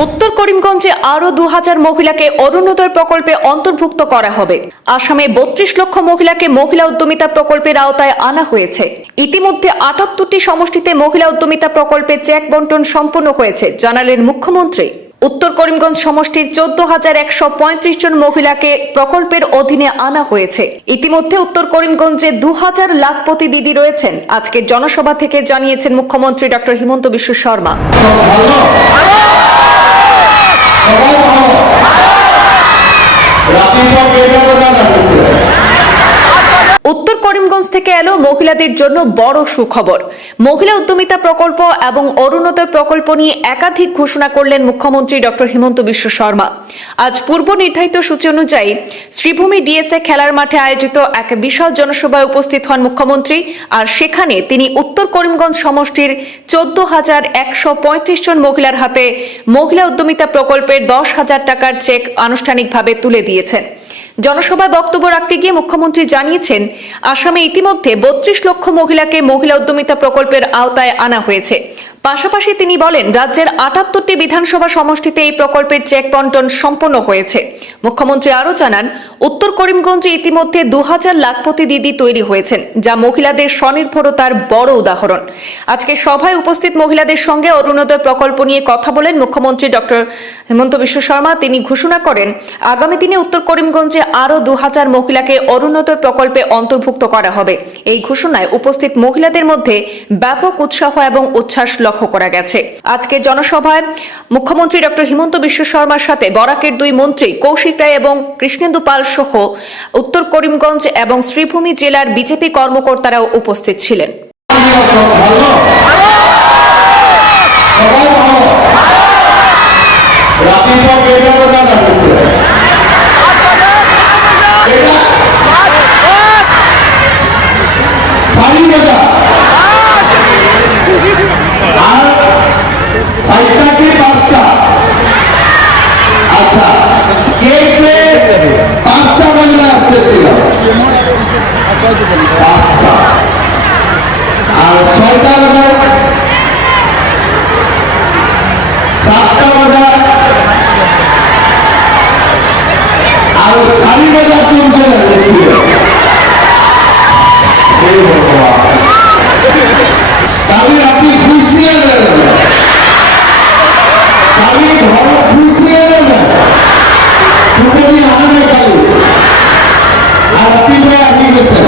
উত্তর করিমগঞ্জে আরো 2000 মহিলাকে অরুণোদয় প্রকল্পে অন্তর্ভুক্ত করা হবে। আসামে 32 লক্ষ মহিলাকে মহিলা উদ্যমিতা প্রকল্পের আওতায় আনা হয়েছে। ইতিমধ্যে 78টি সমষ্টিতে মহিলা উদ্যমিতা প্রকল্পে চেক বন্টন সম্পন্ন হয়েছে, জানালেন মুখ্যমন্ত্রী। উত্তর করিমগঞ্জ সমষ্টির 14,135 জন মহিলাকে প্রকল্পের অধীনে আনা হয়েছে। ইতিমধ্যে উত্তর করিমগঞ্জে 2000 লাখপতি দিদি রয়েছেন। আজকের জনসভা থেকে জানিয়েছেন মুখ্যমন্ত্রী ডক্টর হিমন্ত বিশ্ব শর্মা। উত্তর করিমগঞ্জ থেকে এলো মহিলাদের জন্য বড় সুখবর। মহিলা উদ্যমিতা প্রকল্প এবং অরুণোদয় প্রকল্প নিয়ে একাধিক ঘোষণা করলেন মুখ্যমন্ত্রী ডক্টর হিমন্ত বিশ্ব শর্মা। আজ পূর্ব নির্ধারিত সূচি অনুযায়ী শ্রীভূমি ডিএসএ খেলার মাঠে আয়োজিত এক বিশাল জনসভায় উপস্থিত হন মুখ্যমন্ত্রী। আর সেখানে তিনি উত্তর করিমগঞ্জ সমষ্টির 14,135 জন মহিলার হাতে মহিলা উদ্যমিতা প্রকল্পের 10,000 টাকার চেক আনুষ্ঠানিকভাবে তুলে দিয়েছেন। জনসভায় বক্তব্য রাখতে গিয়ে মুখ্যমন্ত্রী জানিয়েছেন, আসামে ইতিমধ্যে 32 লক্ষ মহিলাকে মহিলা উদ্যমিতা প্রকল্পের আওতায় আনা হয়েছে। পাশাপাশি তিনি বলেন, রাজ্যের 78টি বিধানসভা সমষ্টিতে এই প্রকল্পের চেক বন্টন সম্পন্ন হয়েছে। মুখ্যমন্ত্রী আরও জানান, উত্তর করিমগঞ্জে ইতিমধ্যে 2000 লাখপতি দিদি তৈরি হয়েছেন, যা মহিলাদের স্বনির্ভরতার বড় উদাহরণ। আজকে সভায় উপস্থিত মহিলাদের সঙ্গে অরুণোদয় প্রকল্প নিয়ে কথা বলেন মুখ্যমন্ত্রী ডক্টর হিমন্ত বিশ্ব শর্মা। তিনি ঘোষণা করেন, আগামী দিনে উত্তর করিমগঞ্জে আরও 2000 মহিলাকে অরুণোদয় প্রকল্পে অন্তর্ভুক্ত করা হবে। এই ঘোষণায় উপস্থিত মহিলাদের মধ্যে ব্যাপক উৎসাহ এবং উচ্ছ্বাস লক্ষ্য করা গেছে। আজকের জনসভায় মুখ্যমন্ত্রী ডক্টর হিমন্ত বিশ্ব শর্মার সাথে বরাকের 2 মন্ত্রী কৌশিক রায় এবং কৃষ্ণেন্দু পাল সহ উত্তর করিমগঞ্জ এবং শ্রীভূমি জেলার বিজেপি কর্মকর্তারাও উপস্থিত ছিলেন। আর 6টা বাজার 7টা বাজার আর 4 বাজার তিনটে ছিল। কালি আপনি খুশিয়ে দেবেন, কালি ঘর খুশিয়ে দেবেন, টুকরি আনবে কালি। আর আপনি আসি গেছে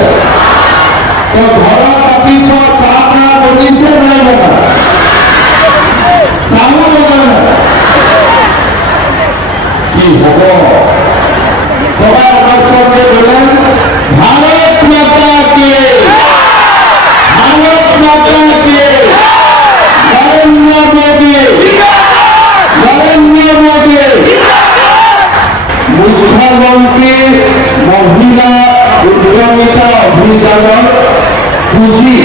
তো ঘর ৰাতিপুৱা চাহ বনিছে নাই বনা চাহো বনা কি হব? সবাই আমার সঙ্গে বলেন, ভারত মাতা কে, ভারত মাতা কে, নরেন্দ্র মোদী, নরেন্দ্র মোদী। মুখ্যমন্ত্রী মহিলা উদ্যমিতা অভিযানৰ পুঁজি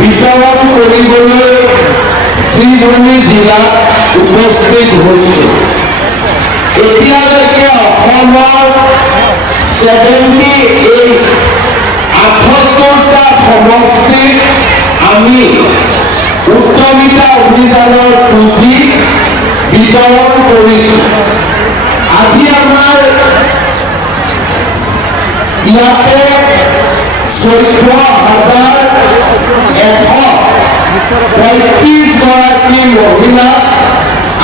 বিতৰণ কৰিবলৈ শ্ৰীভূমি জিলাত উপস্থিত হৈছে। এতিয়ালৈকে অসমৰ 78টা সমষ্টিত আমি উদ্যমিতা অভিযানৰ পুঁজি বিতৰণ কৰিছোঁ। আজি আমাৰ ইয়াতে 14,135 গৰাকী মহিলা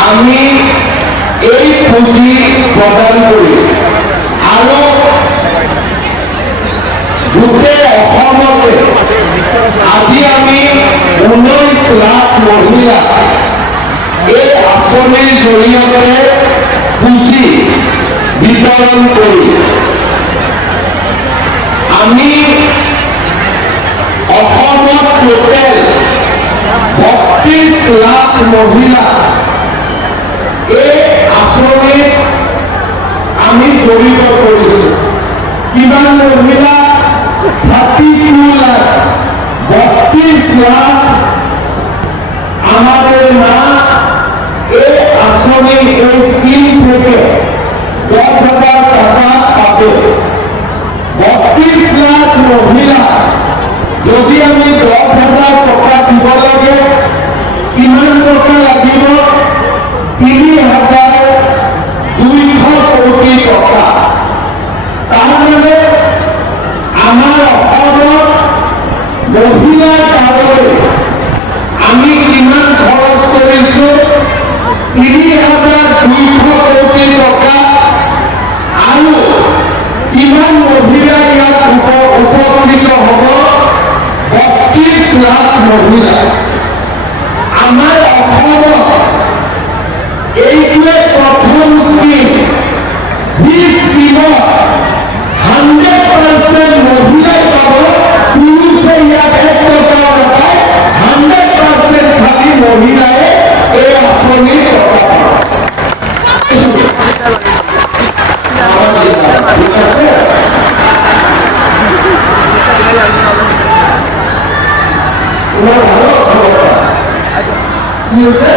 আমি এই পুঁজি প্ৰদান কৰিম। আৰু গোটেই অসমতে আজি আমি 19 লাখ মহিলা এই আঁচনিৰ জৰিয়তে পুঁজি বিতৰণ কৰিম। আমি অসমত টোটেল 32 লাখ মহিলা এই আঁচনিত আমি জড়িত কৰিছোঁ। কিমান মহিলা? 32 লাখ। 32 লাখ আমাদের মা এই আঁচনি, এই স্কিম থেকে 10,000 টাকা পাবে। 32 লাখ মহিলা যদি আমি 10,000 টাকা দিব লাগে, কিমান টকা লাগিব? 3 3,200 কোটি টকা আৰু কিমান মহিলা ইয়াত উপকৃত হ'ব? 32 লাখ মহিলা। আমাৰ অসমত এইটোৱে প্ৰথম স্কিম, যি স্কিমত 100% মহিলাই পাব, পুৰুষে ইয়াত 1 টকাও নাপায়। 100% খালি মহিলাই এই আঁচনিৰ টকা পাব। ঠিক আছে? তোমাৰ ভাল খবৰ কি হৈছে?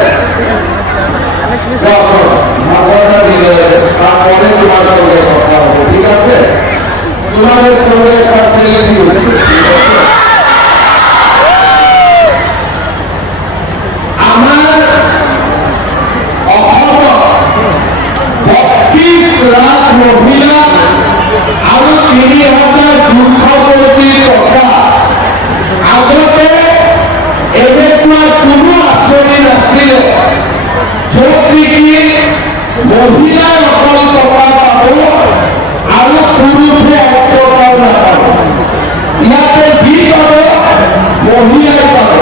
ভাষণটা দিলে তারপরে তোমার সঙ্গে কথা হবে, ঠিক আছে? তোমাদের সঙ্গে একটা সেলফি আমার অসমত 32 লাখ মহিলা আৰু 3,200 কোটি টকা। আগতে এনেকুৱা কোনো আঁচনি নাছিলে য'ত নেকি মহিলাই অকল টকা পাব আৰু পুৰুষে 1 টকাও নাপাব। ইয়াতে যি পাব মহিলাই পাব।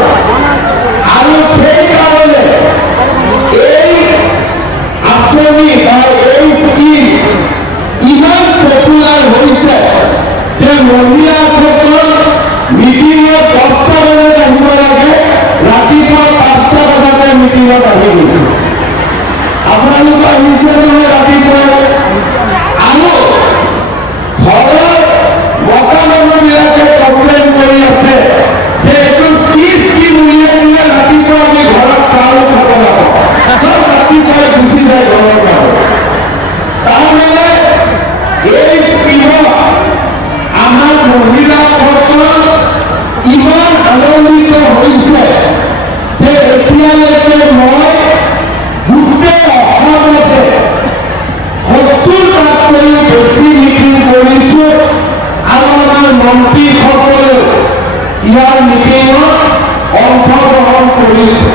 আৰু সেইকাৰণে এই আঁচনি বা এই স্কিম ইমান পপুলাৰ হৈছে যে মহিলাসকল মিটিঙত 10টা বজাত আহিব লাগে, ৰাতিপুৱা 5টা বজাতে মিটিঙত আহি গৈছে। আপোনালোক আহিছে নহয় ৰাতিপুৱা? আৰু ঘৰৰ মতা মানুহবিলাকে কমপ্লেইন কৰি আছে যে এইটো কি স্কিম উলিয়াই দিলে ৰাতিপুৱা আমি ঘৰত চাউল খাব নাপাওঁ, চব ৰাতিপুৱাই গুচি যায় ঘৰৰ পৰা। তাৰমানে এই স্কিমত আমাৰ মহিলাসকল ইমান আনন্দিত হৈছে যে এতিয়ালৈকে মই গোটেই অসমতে 70টাতকৈও বেছি মিটিং কৰিছোঁ আৰু আমাৰ মন্ত্ৰীসকলেও ইয়াৰ মিটিঙত অংশগ্ৰহণ কৰিছে।